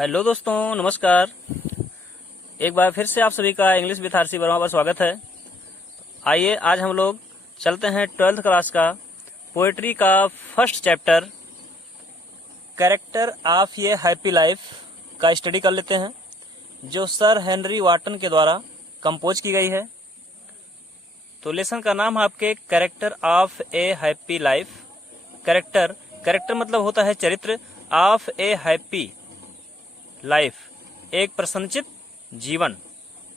Hello दोस्तों, नमस्कार। एक बार फिर से आप सभी का इंग्लिश विथ आरसी वर्मा पर स्वागत है। आइए आज हम लोग चलते हैं 12th क्लास का पोएट्री का first chapter character of A happy life का स्टडी कर लेते हैं, जो सर हेनरी वाटन के द्वारा कंपोज की गई है। तो लेसन का नाम है आपके character of A happy life. Character मतलब होता है चरित्र, ऑफ ए हैप्पी लाइफ एक प्रसन्नचित जीवन,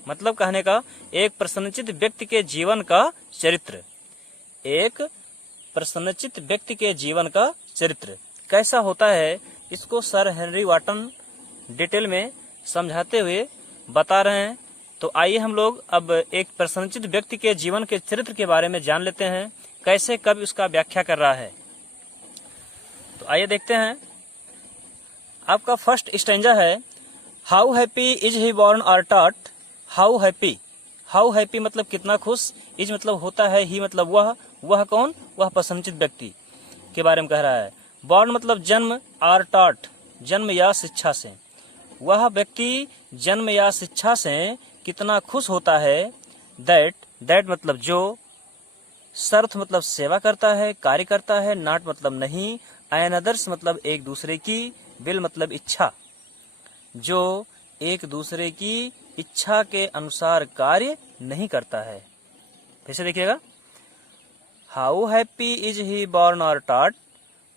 मतलब कहने का एक प्रसन्नचित व्यक्ति के जीवन का चरित्र। एक प्रसन्नचित व्यक्ति के जीवन का चरित्र कैसा होता है, इसको सर हेनरी वाटन डिटेल में समझाते हुए बता रहे हैं। तो आइए हम लोग अब एक प्रसन्नचित व्यक्ति के जीवन के चरित्र के बारे में जान लेते हैं, कैसे कब उसका व्याख्या कर रहा है। तो आइए देखते हैं। आपका फर्स्ट स्टैंजा है, how happy is he born और टॉट। हाउ हैप्पी मतलब कितना खुश, इज मतलब होता है, ही मतलब वह कौन, वह प्रसन्नचित व्यक्ति के बारे में कह रहा है। बॉर्न मतलब जन्म, और टॉट जन्म या शिक्षा से, वह व्यक्ति जन्म या शिक्षा से कितना खुश होता है। दैट मतलब जो, सर्थ मतलब सेवा करता है, कार्य करता है, नॉट मतलब नहीं, अनदर्स मतलब एक दूसरे की, विल मतलब इच्छा, जो एक दूसरे की इच्छा के अनुसार कार्य नहीं करता है। फिर से देखिएगा, how happy is he born और टॉट,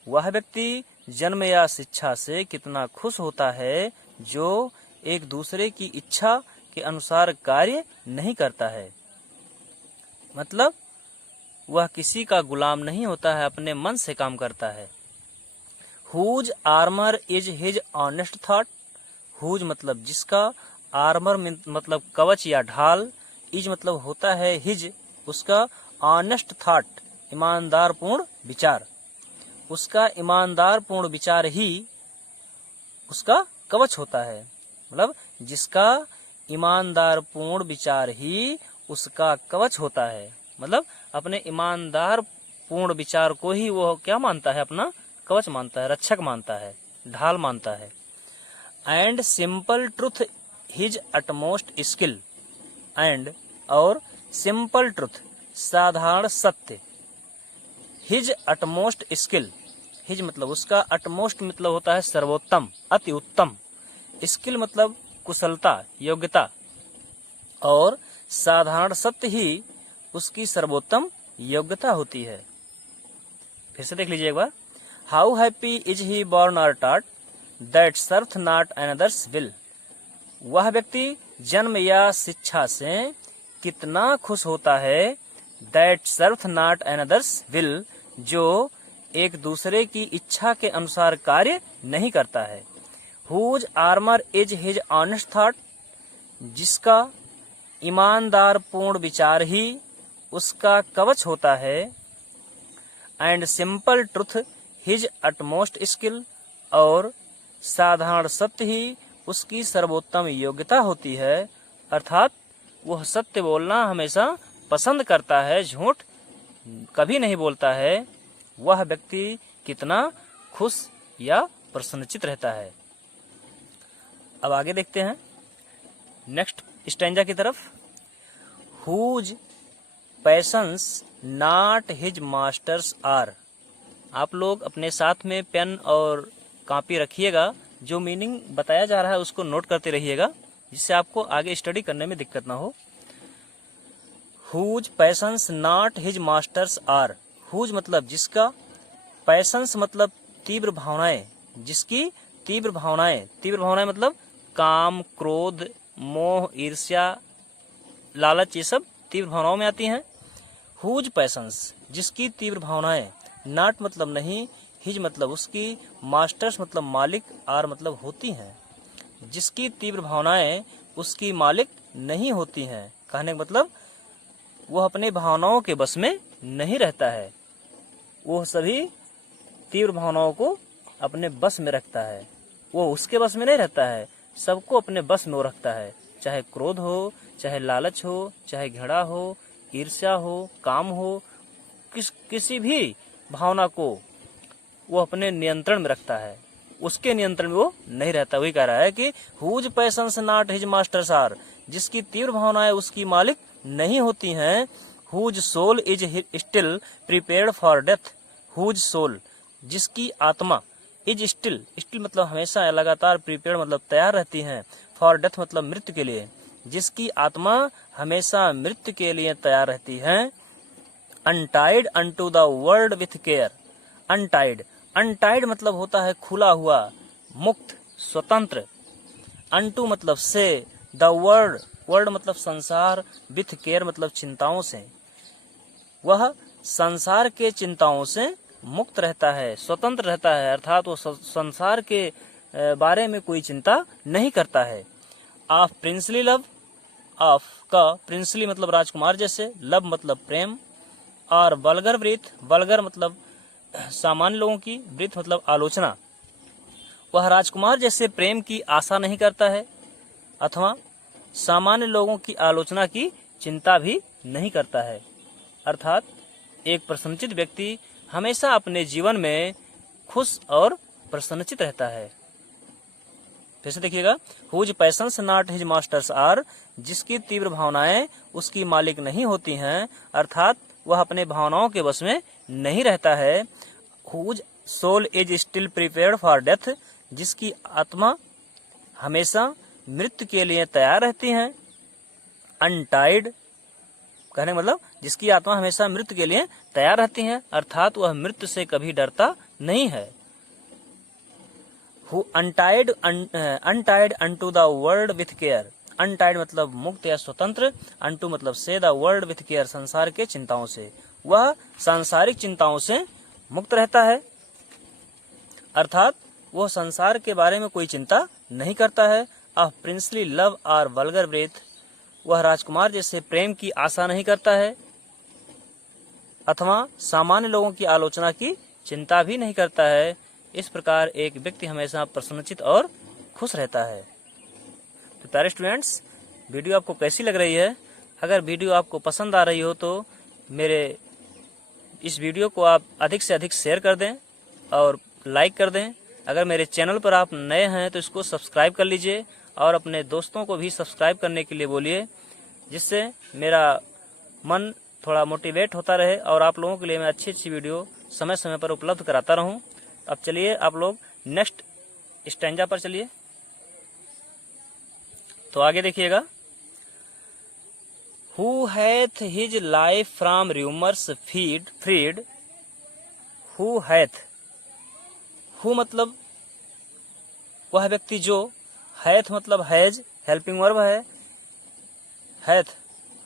वह व्यक्ति जन्म या शिक्षा से कितना खुश होता है जो एक दूसरे की इच्छा के अनुसार कार्य नहीं करता है। मतलब वह किसी का गुलाम नहीं होता है, अपने मन से काम करता है। Whose armour is his honest thought, whose मतलब जिसका, आर्मर मतलब कवच या ढाल, इज मतलब होता है हिज उसका, ऑनेस्ट थॉट ईमानदार पूर्ण विचार, उसका ईमानदार पूर्ण विचार ही उसका कवच होता है। मतलब जिसका ईमानदार पूर्ण विचार ही उसका कवच होता है, मतलब अपने ईमानदार पूर्ण विचार को ही वो क्या मानता है, अपना कवच मानता है, रक्षक मानता है, ढाल मानता है। And simple truth his utmost skill, and और सिंपल ट्रुथ साधारण सत्य, हिज अटमोस्ट स्किल, हिज मतलब उसका, अटमोस्ट मतलब होता है सर्वोत्तम, अति उत्तम, स्किल मतलब कुशलता, योग्यता, और साधारण सत्य ही उसकी सर्वोत्तम योग्यता होती है। फिर से देख लीजिए एक बार, how happy is he born और taught, that serveth not another's will, वह व्यक्ति जन्म या शिक्षा से कितना खुश होता है, that serveth not another's will, जो एक दूसरे की इच्छा के अनुसार कार्य नहीं करता है। Whose armour is his honest thought, जिसका ईमानदार पूर्ण विचार ही उसका कवच होता है। And simple truth his utmost skill, और साधारण सत्य ही उसकी सर्वोत्तम योग्यता होती है। अर्थात वह सत्य बोलना हमेशा पसंद करता है, झूठ कभी नहीं बोलता है। वह व्यक्ति कितना खुश या प्रसन्नचित रहता है। अब आगे देखते हैं नेक्स्ट स्टैंजा की तरफ। Whose passions not his masters are, आप लोग अपने साथ में पेन और कॉपी रखिएगा, जो मीनिंग बताया जा रहा है उसको नोट करते रहिएगा, जिससे आपको आगे स्टडी करने में दिक्कत ना हो। Whose passions not his masters are, whose मतलब जिसका, पैशंस मतलब तीव्र भावनाएं, जिसकी तीव्र भावनाएं मतलब काम, क्रोध, मोह, ईर्ष्या, लालच, ये सब तीव्र भावनाओं में आती हैं। हुज पैशंस जिसकी तीव्र भावनाएं, नॉट मतलब नहीं, हिज मतलब उसकी, मास्टर्स मतलब मालिक, आर मतलब होती हैं, जिसकी तीव्र भावनाएं उसकी मालिक नहीं होती हैं। कहने का मतलब वह अपने भावनाओं के बस में नहीं रहता है, वह सभी तीव्र भावनाओं को अपने बस में रखता है, वो उसके बस में नहीं रहता है, सबको अपने बस में वो रखता है। चाहे क्रोध हो, चाहे लालच हो, चाहे घृणा हो, ईर्ष्या हो, काम हो, किसी भी भावना को वो अपने नियंत्रण में रखता है। उसके नियंत्रण में वो नहीं रहता। वही कह रहा है कि whose passions not his masters are, जिसकी तीव्र भावनाएं उसकी मालिक नहीं होती हैं। Whose soul is still prepared for death, whose soul, जिसकी आत्मा, इज स्टिल, स्टिल मतलब हमेशा लगातार, प्रिपेयर्ड मतलब तैयार रहती है, फॉर डेथ मतलब मृत्यु के लिए, जिसकी आत्मा हमेशा मृत्यु के लिए तैयार रहती है। Untied unto the world with care, untied, untied मतलब होता है खुला हुआ, मुक्त, स्वतंत्र। अनटू मतलब से, द वर्ल्ड, वर्ल्ड मतलब संसार, विथ केयर मतलब चिंताओं से, वह संसार के चिंताओं से मुक्त रहता है, स्वतंत्र रहता है, अर्थात वो संसार के बारे में कोई चिंता नहीं करता है। ऑफ प्रिंसली लव, ऑफ का प्रिंसली मतलब राजकुमार जैसे, लव मतलब प्रेम, और वल्गर ब्रीथ, वल्गर मतलब सामान्य लोगों की, ब्रीथ मतलब आलोचना, वह राजकुमार जैसे प्रेम की आशा नहीं करता है अथवा सामान्य लोगों की आलोचना की चिंता भी नहीं करता है। अर्थात एक प्रसन्नचित व्यक्ति हमेशा अपने जीवन में खुश और प्रसन्नचित रहता है। फिर से देखिएगा, whose passions not his masters are, जिसकी तीव्र भावनाएं उसकी मालिक नहीं होती हैं, अर्थात वह अपने भावनाओं के वश में नहीं रहता है। Whose soul is still prepared for death, जिसकी आत्मा हमेशा मृत्यु के लिए तैयार रहती है। अनटाइड कहने का मतलब जिसकी आत्मा हमेशा मृत्यु के लिए तैयार रहती है, अर्थात वह मृत्यु से कभी डरता नहीं है। Untied untied unto the world with care, untied मतलब मुक्त या स्वतंत्र, अनटू मतलब से, द वर्ल्ड विथ केयर संसार के चिंताओं से, वह सांसारिक चिंताओं से मुक्त रहता है, अर्थात वह संसार के बारे में कोई चिंता नहीं करता है। ऑफ प्रिंसली लव और वल्गर ब्रेथ, वह राजकुमार जैसे प्रेम की आशा नहीं करता है अथवा सामान्य लोगों की आलोचना की चिंता भी नहीं करता है। इस प्रकार एक व्यक्ति हमेशा प्रसन्नचित और खुश रहता है। तो प्यारे स्टूडेंट्स, वीडियो आपको कैसी लग रही है? अगर वीडियो आपको पसंद आ रही हो तो मेरे इस वीडियो को आप अधिक से अधिक शेयर कर दें और लाइक कर दें। अगर मेरे चैनल पर आप नए हैं तो इसको सब्सक्राइब कर लीजिए और अपने दोस्तों को भी सब्सक्राइब करने के लिए बोलिए, जिससे मेरा मन थोड़ा मोटिवेट होता रहे और आप लोगों के लिए मैं अच्छी अच्छी वीडियो समय समय पर उपलब्ध कराता रहूं। अब चलिए आप लोग नेक्स्ट स्टैंजा पर चलिए। तो आगे देखिएगा, who hath his life from rumours freed, who hath, who मतलब वह व्यक्ति जो, हैथ मतलब हैज, हेल्पिंग वर्ब है, हैथ,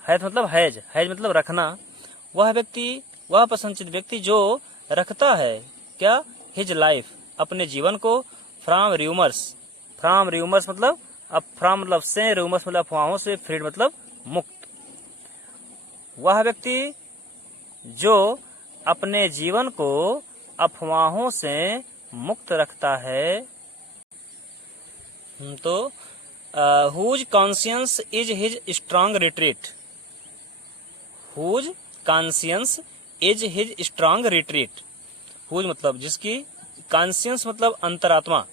हैथ मतलब हैज, हैज मतलब रखना, वह व्यक्ति, वह प्रसन्नचित व्यक्ति जो रखता है क्या, हिज लाइफ अपने जीवन को, फ्रॉम रूमर्स, फ्रॉम रूमर्स मतलब अब फ्रॉम मतलब से, रूमर्स मतलब अफवाहों से, फ्रीड मतलब मुक्त, वह व्यक्ति जो अपने जीवन को अफवाहों से मुक्त रखता है। तो whose conscience is his strong retreat, whose conscience is his strong retreat, whose मतलब जिसकी, कॉन्शियंस मतलब अंतरात्मा,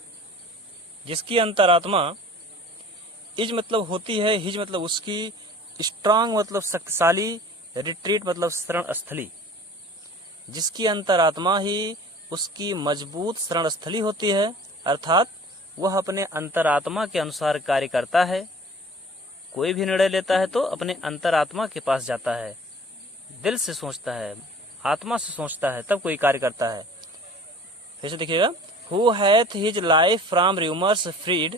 जिसकी अंतरात्मा, इज मतलब होती है, हिज मतलब उसकी, स्ट्रांग मतलब शक्तिशाली, रिट्रीट मतलब शरण स्थली, जिसकी अंतरात्मा ही उसकी मजबूत शरण स्थली होती है, अर्थात वह अपने अंतरात्मा के अनुसार कार्य करता है। कोई भी निर्णय लेता है तो अपने अंतरात्मा के पास जाता है, दिल से सोचता है, आत्मा से सोचता है, तब कोई कार्य करता है। फिर से देखिएगा, who hath his life from rumours freed,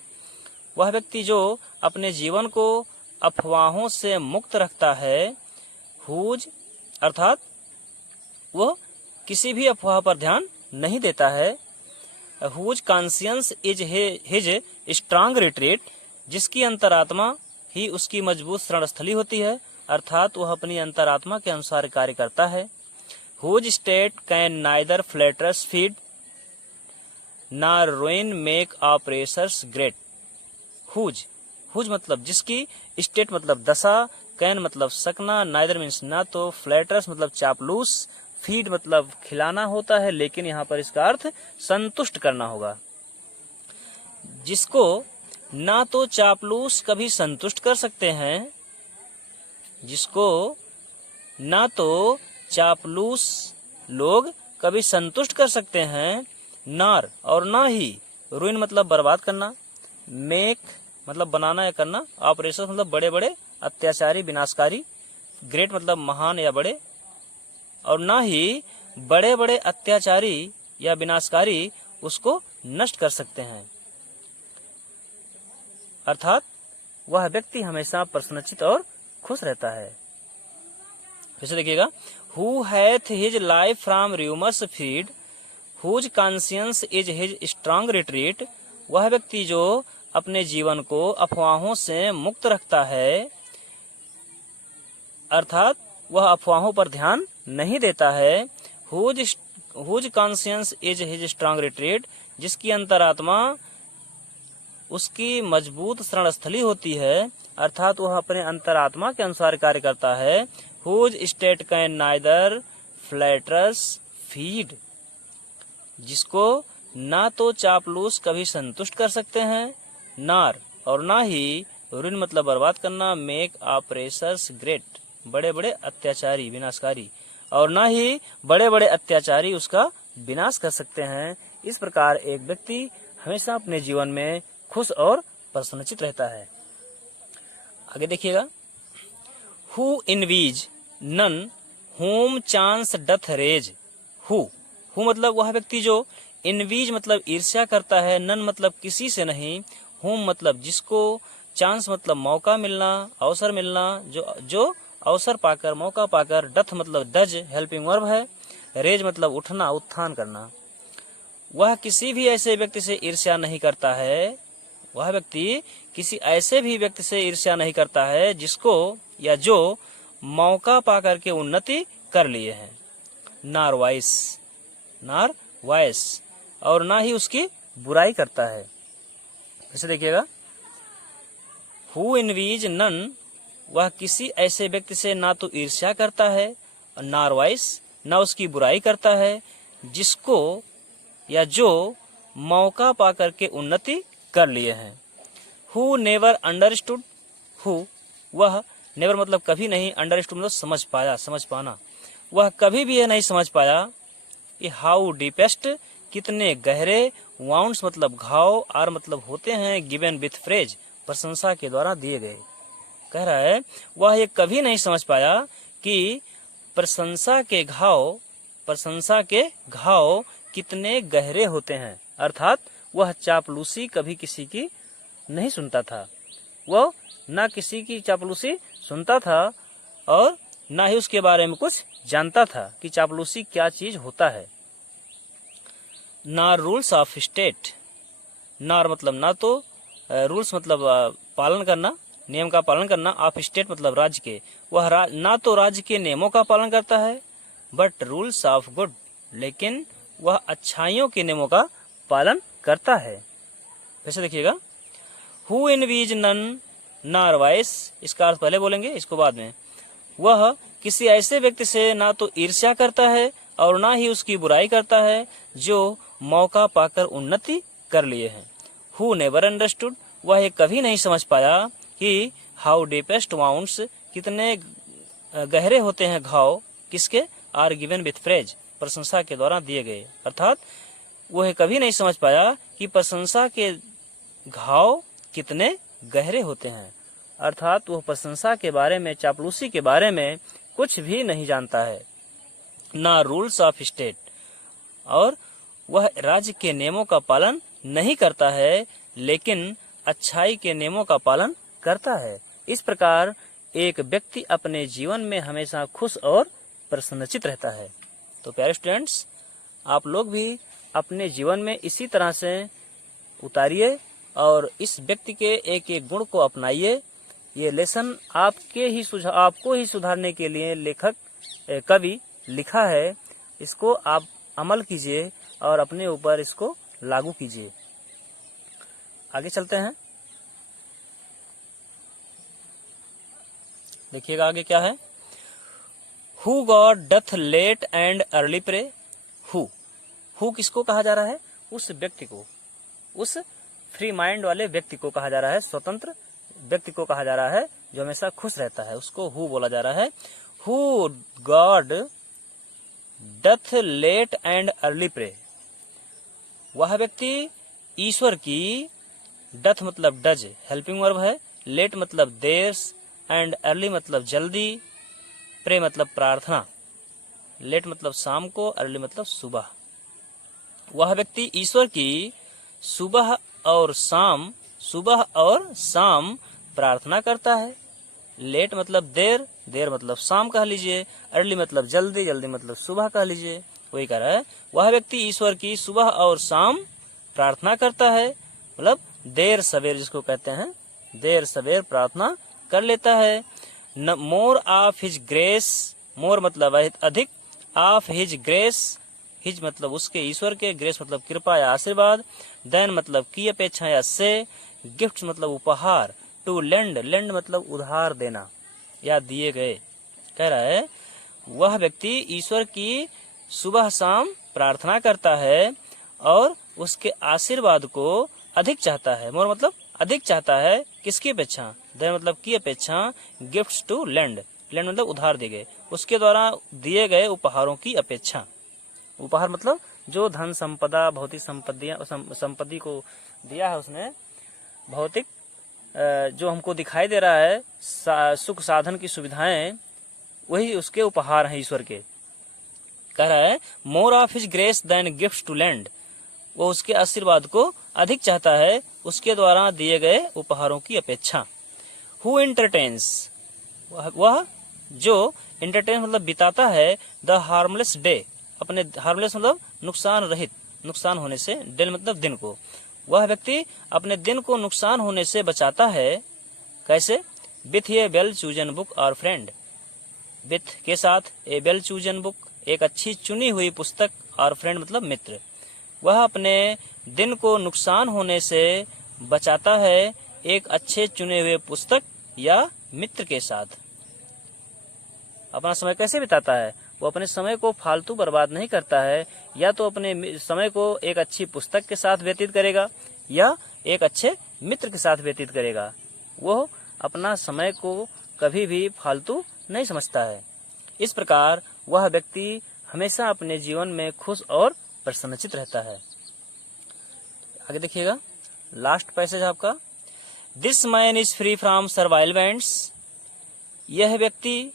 वह व्यक्ति जो अपने जीवन को अफवाहों से मुक्त रखता है। हुज अर्थात वह किसी भी अफवाह पर ध्यान नहीं देता है। Whose conscience is his strong retreat, जिसकी अंतरात्मा ही उसकी मजबूत शरण स्थली होती है, अर्थात वह अपनी अंतरात्मा के अनुसार कार्य करता है। Whose state can neither flatterers feed nor ruin make oppressors great, whose, whose मतलब जिसकी, स्टेट मतलब दशा, कैन मतलब सकना, नाइदर मीन्स ना तो, फ्लैटर्स मतलब चापलूस, फीड मतलब खिलाना होता है, लेकिन यहाँ पर इसका अर्थ संतुष्ट करना होगा। जिसको ना तो चापलूस कभी संतुष्ट कर सकते हैं, जिसको ना तो चापलूस लोग कभी संतुष्ट कर सकते हैं, नार और ना ही रुइन मतलब बर्बाद करना, मेक मतलब बनाना या करना, ऑपरेशन मतलब बड़े बड़े अत्याचारी विनाशकारी, ग्रेट मतलब महान या बड़े, और ना ही बड़े बड़े अत्याचारी या विनाशकारी उसको नष्ट कर सकते हैं। अर्थात वह व्यक्ति हमेशा प्रसन्नचित और खुश रहता है। फिर से देखिएगा, who hath his life from rumours freed, whose conscience is his strong retreat, वह व्यक्ति जो अपने जीवन को अफवाहों से मुक्त रखता है, अर्थात वह अफवाहों पर ध्यान नहीं देता है। Whose conscience is his strong retreat, जिसकी अंतरात्मा उसकी मजबूत शरणस्थली होती है, अर्थात वह अपने अंतरात्मा के अनुसार कार्य करता है। Whose state can neither flatterers feed, जिसको ना तो चापलूस कभी संतुष्ट कर सकते हैं, नार और ना ही रुइन मतलब बर्बाद करना, मेक ऑपरेशर्स ग्रेट बड़े बड़े अत्याचारी विनाशकारी, और ना ही बड़े बड़े अत्याचारी उसका विनाश कर सकते हैं। इस प्रकार एक व्यक्ति हमेशा अपने जीवन में खुश और प्रसन्नचित रहता है। आगे देखिएगा, who envies none whom chance doth raise, who मतलब वह व्यक्ति जो, इनवीज मतलब ईर्ष्या करता है, नन मतलब किसी से नहीं, होम मतलब जिसको, चांस मतलब मौका मिलना, अवसर मिलना, जो अवसर पाकर मौका पाकर, डथ मतलब डज हेल्पिंग वर्ब है, रेज मतलब उठना उत्थान करना, वह किसी भी ऐसे व्यक्ति से ईर्ष्या नहीं करता है, वह व्यक्ति किसी ऐसे भी व्यक्ति से ईर्ष्या नहीं करता है जिसको या जो मौका पाकर के उन्नति कर लिए हैं, नार वाइस, और ना ही उसकी बुराई करता है। फिर से देखिएगा, हु इनवीज नन, वह किसी ऐसे व्यक्ति से ना तो ईर्ष्या करता है, नार वाइस ना उसकी बुराई करता है, जिसको या जो मौका पाकर के उन्नति कर लिए हैं। हु नेवर अंडरस्टूड, हु वह, नेवर मतलब कभी नहीं, अंडरस्टूड मतलब समझ पाया, समझ पाना, वह कभी भी यह नहीं समझ पाया कि हाउ डीपेस्ट कितने गहरे, वाउंड्स मतलब घाव, आर मतलब होते हैं, गिवन विथ फ्रेज प्रशंसा के द्वारा दिए गए। कह रहा है वह ये कभी नहीं समझ पाया कि प्रशंसा के घाव कितने गहरे होते हैं, अर्थात वह चापलूसी कभी किसी की नहीं सुनता था, वह ना किसी की चापलूसी सुनता था और ना ही उसके बारे में कुछ जानता था कि चापलूसी क्या चीज होता है। नार रूल्स ऑफ स्टेट, नार मतलब ना तो, रूल्स मतलब पालन करना, नियम का पालन करना, ऑफ स्टेट मतलब राज्य के, वह ना तो राज्य के नियमों का पालन करता है, बट रूल्स ऑफ गुड, लेकिन वह अच्छाइयों के नियमों का पालन करता है। फिर से देखिएगा, हु इनवीज नन नार वाइस, इसका अर्थ पहले बोलेंगे, इसको बाद में। वह किसी ऐसे व्यक्ति से ना तो ईर्ष्या करता है और ना ही उसकी बुराई करता है जो मौका पाकर उन्नति कर लिए हैं। हु नेवर अंडरस्टूड, वह ये कभी नहीं समझ पाया कि हाउ डीपेस्ट वाउंड्स कितने गहरे होते हैं घाव, किसके, आर गिवन विथ फ्रेज प्रशंसा के द्वारा दिए गए, अर्थात वह कभी नहीं समझ पाया कि प्रशंसा के घाव कितने गहरे होते हैं, अर्थात वह प्रशंसा के बारे में, चापलूसी के बारे में कुछ भी नहीं जानता है, ना रूल्स ऑफ स्टेट, और वह राज्य के नियमों का पालन नहीं करता है, लेकिन अच्छाई के नियमों का पालन करता है। इस प्रकार एक व्यक्ति अपने जीवन में हमेशा खुश और प्रसन्नचित रहता है। तो प्यारे स्टूडेंट्स, आप लोग भी अपने जीवन में इसी तरह से उतारिए और इस व्यक्ति के एक एक गुण को अपनाइए। ये लेसन आपको ही सुधारने के लिए लेखक कवि लिखा है, इसको आप अमल कीजिए और अपने ऊपर इसको लागू कीजिए। आगे चलते हैं, देखिएगा आगे क्या है। Who God doth late and early pray, who किसको कहा जा रहा है, उस व्यक्ति को, उस फ्री माइंड वाले व्यक्ति को कहा जा रहा है, स्वतंत्र व्यक्ति को कहा जा रहा है जो हमेशा खुश रहता है, उसको हु बोला जा रहा है। Who God doth late and early pray, वह व्यक्ति ईश्वर की, डथ मतलब डज हेल्पिंग वर्ब है, लेट मतलब देर एंड अर्ली मतलब जल्दी, प्रे मतलब प्रार्थना। लेट मतलब शाम को, अर्ली मतलब सुबह। वह व्यक्ति ईश्वर की सुबह और शाम प्रार्थना करता है। लेट मतलब देर, देर मतलब शाम कह लीजिए, अर्ली मतलब जल्दी, जल्दी मतलब सुबह कह लीजिए। वही कह रहा है, वह व्यक्ति ईश्वर की सुबह और शाम प्रार्थना करता है, मतलब देर सवेर जिसको कहते हैं, देर सवेर प्रार्थना कर लेता है। मोर ऑफ हिज ग्रेस, मोर मतलब अधिक, ऑफ हिज ग्रेस, हिज मतलब उसके ईश्वर के, ग्रेस मतलब कृपा या आशीर्वाद, देन मतलब की अपेक्षा या से, गिफ्ट मतलब उपहार, टू लेंड, लेंड मतलब उधार देना या दिए गए। कह रहा है वह व्यक्ति ईश्वर की सुबह शाम प्रार्थना करता है और उसके आशीर्वाद को अधिक चाहता है। मोर मतलब अधिक चाहता है, किसकी अपेक्षा, देन मतलब की अपेक्षा, गिफ्ट्स टू लेंड, लेंड मतलब उधार दिए गए, उसके द्वारा दिए गए उपहारों की अपेक्षा। उपहार मतलब जो धन संपदा, भौतिक संपत्ति को दिया है उसने, भौतिक जो हमको दिखाई दे रहा है, सुख साधन की सुविधाएं, वही उसके उपहार हैं ईश्वर के। कह रहा है more of his grace than gifts to lend, वो उसके आशीर्वाद को अधिक चाहता है उसके द्वारा दिए गए उपहारों की अपेक्षा। हु एंटरटेन्स, वह जो एंटरटेन मतलब बिताता है, द हार्मलेस डे, अपने हार्मलेस मतलब नुकसान रहित, नुकसान होने से, डे मतलब दिन को, वह व्यक्ति अपने दिन को नुकसान होने से बचाता है। कैसे, with A well chosen book और फ्रेंड, विथ के साथ, ए वेल चूजन बुक एक अच्छी चुनी हुई पुस्तक, और फ्रेंड मतलब मित्र, वह अपने दिन को नुकसान होने से बचाता है एक अच्छे चुने हुए पुस्तक या मित्र के साथ। अपना समय कैसे बिताता है, वो अपने समय को फालतू बर्बाद नहीं करता है, या तो अपने समय को एक अच्छी पुस्तक के साथ व्यतीत करेगा या एक अच्छे मित्र के साथ व्यतीत करेगा। वो अपना समय को कभी भी फालतू नहीं समझता है। इस प्रकार वह व्यक्ति हमेशा अपने जीवन में खुश और प्रसन्नचित रहता है। आगे देखिएगा, लास्ट पैसेज आपका, this man is free from survival bands, यह व्यक्ति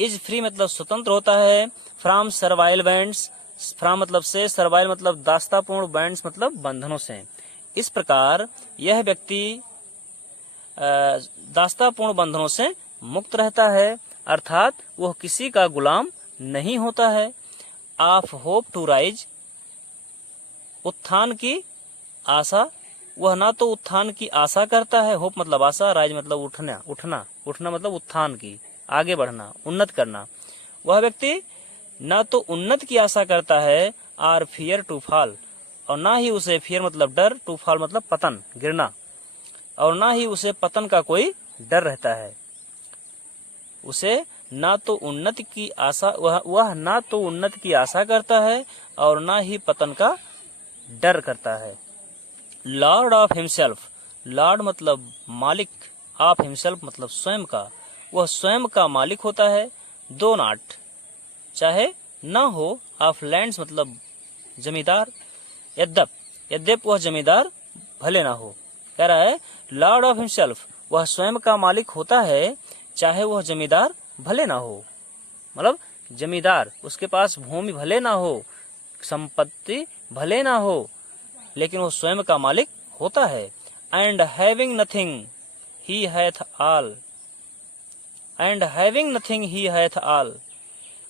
इज फ्री मतलब स्वतंत्र होता है, फ्रॉम सर्वाइवल बैंड्स, फ्रॉम मतलब से, सर्वाइवल मतलब दास्तापूर्ण, बैंड्स मतलब बंधनों से। इस प्रकार यह व्यक्ति दास्तापूर्ण बंधनों से मुक्त रहता है, अर्थात वह किसी का गुलाम नहीं होता है। ऑफ होप टू राइज, उत्थान की आशा, वह ना तो उत्थान की आशा करता है, होप मतलब आशा, राइज मतलब उठना, उठना, उठना मतलब उत्थान की, आगे बढ़ना, उन्नत करना। वह व्यक्ति ना तो उन्नत की आशा करता है, आर फियर टू फॉल, और ना ही उसे, फियर मतलब डर, टू फॉल मतलब पतन, गिरना, और ना ही उसे पतन का कोई डर रहता है। उसे ना तो उन्नति की आशा, वह ना तो उन्नति की आशा करता है और ना ही पतन का डर करता है। लॉर्ड ऑफ हिमसेल्फ, लॉर्ड मतलब मालिक, ऑफ हिमसेल्फ मतलब स्वयं का, वह स्वयं का मालिक होता है। दो नॉट चाहे ना हो, ऑफ लैंड्स मतलब जमींदार, यद्यप वह जमींदार भले ना हो। कह रहा है लॉर्ड ऑफ हिमसेल्फ, वह स्वयं का मालिक होता है चाहे वह जमींदार भले ना हो, मतलब जमींदार, उसके पास भूमि भले ना हो, संपत्ति भले ना हो, लेकिन वो स्वयं का मालिक होता है। And having nothing he hath all, and having nothing he hath all,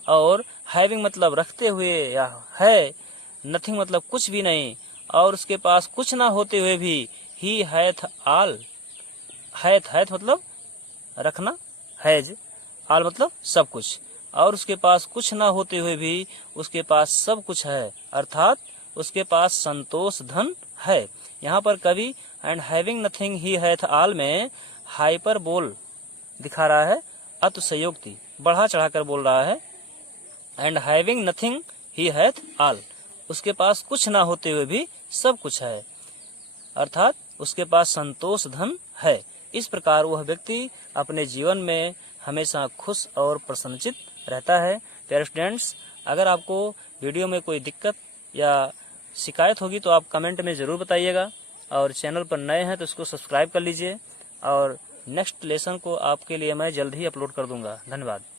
और हैविंग मतलब रखते हुए या है, नथिंग मतलब कुछ भी नहीं, और उसके पास कुछ ना होते हुए भी, ही हैथ ऑल, हैथ मतलब रखना, हैज, ऑल मतलब सब कुछ, और उसके पास कुछ ना होते हुए भी उसके पास सब कुछ है, अर्थात उसके पास संतोष धन है। यहाँ पर कवि and having nothing he hath all में हाइपर बोल दिखा रहा है, अतिशयोक्ति बढ़ा चढ़ाकर बोल रहा है। And having nothing he hath all, उसके पास कुछ ना होते हुए भी सब कुछ है, अर्थात उसके पास संतोष धन है। इस प्रकार वह व्यक्ति अपने जीवन में हमेशा खुश और प्रसन्नचित रहता है। प्यारे स्टूडेंट्स, अगर आपको वीडियो में कोई दिक्कत या शिकायत होगी तो आप कमेंट में ज़रूर बताइएगा, और चैनल पर नए हैं तो इसको सब्सक्राइब कर लीजिए, और नेक्स्ट लेसन को आपके लिए मैं जल्द ही अपलोड कर दूंगा। धन्यवाद।